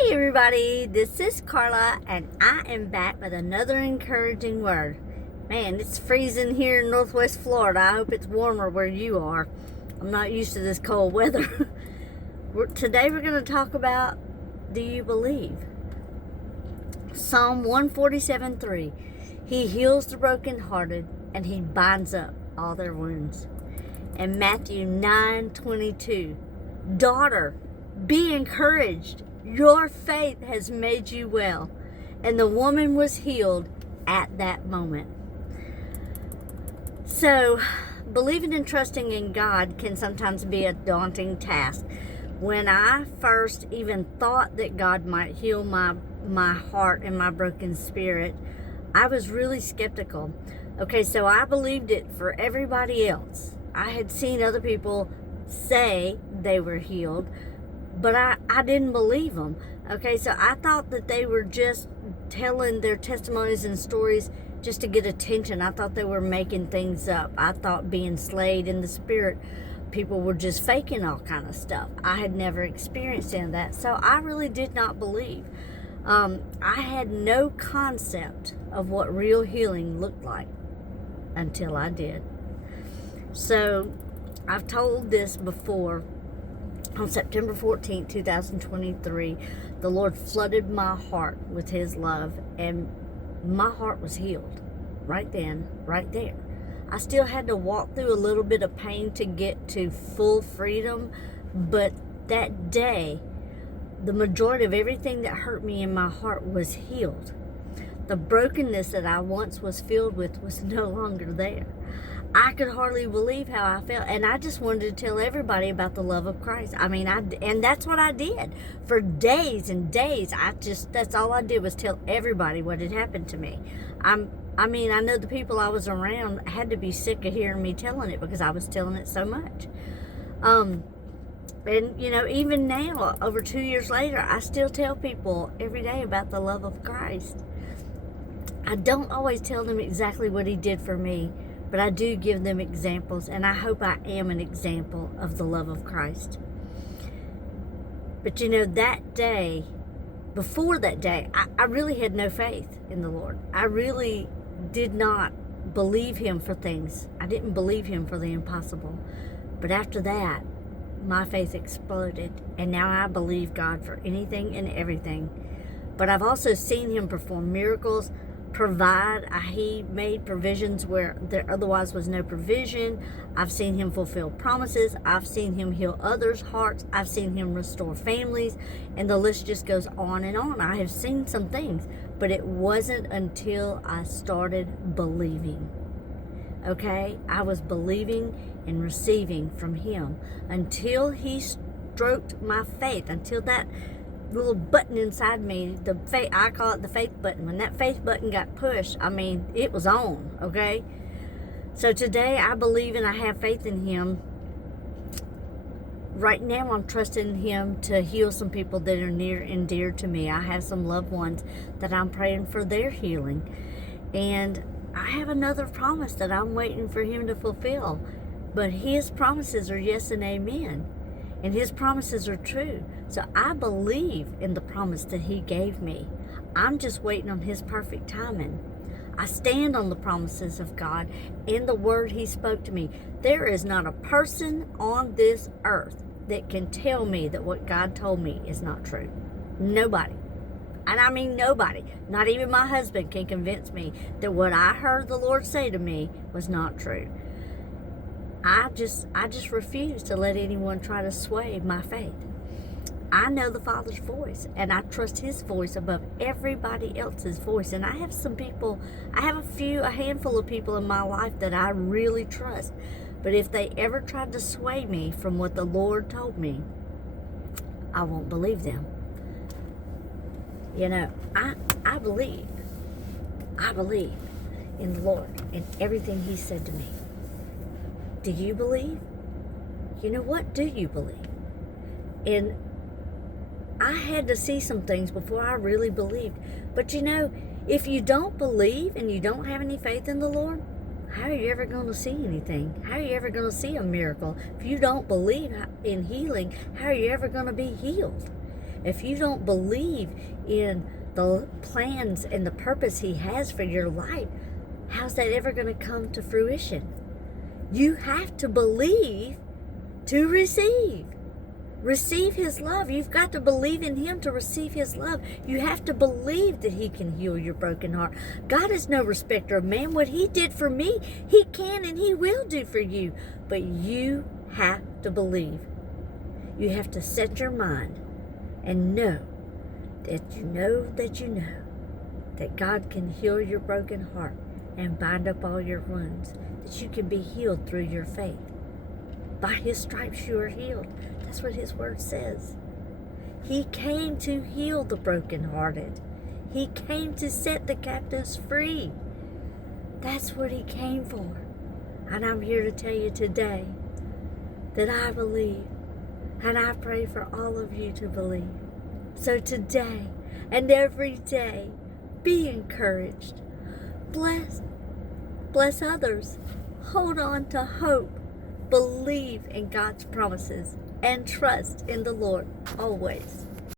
Hey everybody, this is Carla and I am back with another encouraging word. Man, it's freezing here in Northwest Florida. I hope it's warmer where you are. I'm not used to this cold weather. Today we're going to talk about, do you believe? Psalm 147:3. He heals the brokenhearted and he binds up all their wounds. And Matthew 9:22. Daughter, be encouraged. Your faith has made you well. And the woman was healed at that moment. So, believing and trusting in God can sometimes be a daunting task. When I first even thought that God might heal my heart and my broken spirit, I was really skeptical. Okay, so I believed it for everybody else. I had seen other people say they were healed, but I didn't believe them. Okay, so I thought that they were just telling their testimonies and stories just to get attention. I thought they were making things up. I thought being slayed in the spirit, people were just faking all kind of stuff. I had never experienced any of that, so I really did not believe. I had no concept of what real healing looked like until I did. So I've told this before. On September 14th, 2023, the Lord flooded my heart with His love, and my heart was healed right then, right there. I still had to walk through a little bit of pain to get to full freedom, but that day, the majority of everything that hurt me in my heart was healed. The brokenness that I once was filled with was no longer there. I could hardly believe how I felt, and I just wanted to tell everybody about the love of Christ. And that's what I did for days and days. That's all I did was tell everybody what had happened to me. I know the people I was around had to be sick of hearing me telling it because I was telling it so much. And even now, over 2 years later, I still tell people every day about the love of Christ. I don't always tell them exactly what He did for me, but I do give them examples, and I hope I am an example of the love of Christ. But that day, before that day, I really had no faith in the Lord. I really did not believe Him for things. I didn't believe Him for the impossible. But after that, my faith exploded, and now I believe God for anything and everything. But I've also seen Him perform miracles, provide. He made provisions where there otherwise was no provision. I've seen Him fulfill promises. I've seen Him heal others' hearts. I've seen Him restore families, and the list just goes on and on. I have seen some things, but it wasn't until I started believing. Okay, I was believing and receiving from Him until He stroked my faith, until that little button inside me, I call it the faith button. When that faith button got pushed, it was on, okay? So today I believe and I have faith in Him. Right now I'm trusting Him to heal some people that are near and dear to me. I have some loved ones that I'm praying for their healing. And I have another promise that I'm waiting for Him to fulfill. But His promises are yes and amen. And His promises are true. So I believe in the promise that He gave me. I'm just waiting on His perfect timing. I stand on the promises of God and the word He spoke to me. There is not a person on this earth that can tell me that what God told me is not true. Nobody. And I mean nobody. Not even my husband can convince me that what I heard the Lord say to me was not true. I just refuse to let anyone try to sway my faith. I know the Father's voice, and I trust His voice above everybody else's voice. And I have a handful of people in my life that I really trust. But if they ever tried to sway me from what the Lord told me, I won't believe them. I believe in the Lord and everything He said to me. Do you believe? What do you believe? And I had to see some things before I really believed. But if you don't believe and you don't have any faith in the Lord, how are you ever going to see anything? How are you ever going to see a miracle? If you don't believe in healing, how are you ever going to be healed? if you don't believe in the plans and the purpose He has for your life, how's that ever going to come to fruition? You have to believe to receive. Receive His love. You've got to believe in Him to receive His love. You have to believe that He can heal your broken heart. God is no respecter of man. What He did for me, He can and He will do for you. But you have to believe. You have to set your mind and know that God can heal your broken heart and bind up all your wounds, that you can be healed through your faith. By His stripes you are healed. That's what His word says. He came to heal the brokenhearted. He came to set the captives free. That's what He came for. And I'm here to tell you today that I believe, and I pray for all of you to believe. So today and every day, be encouraged. Bless others. Hold on to hope. Believe in God's promises and trust in the Lord always.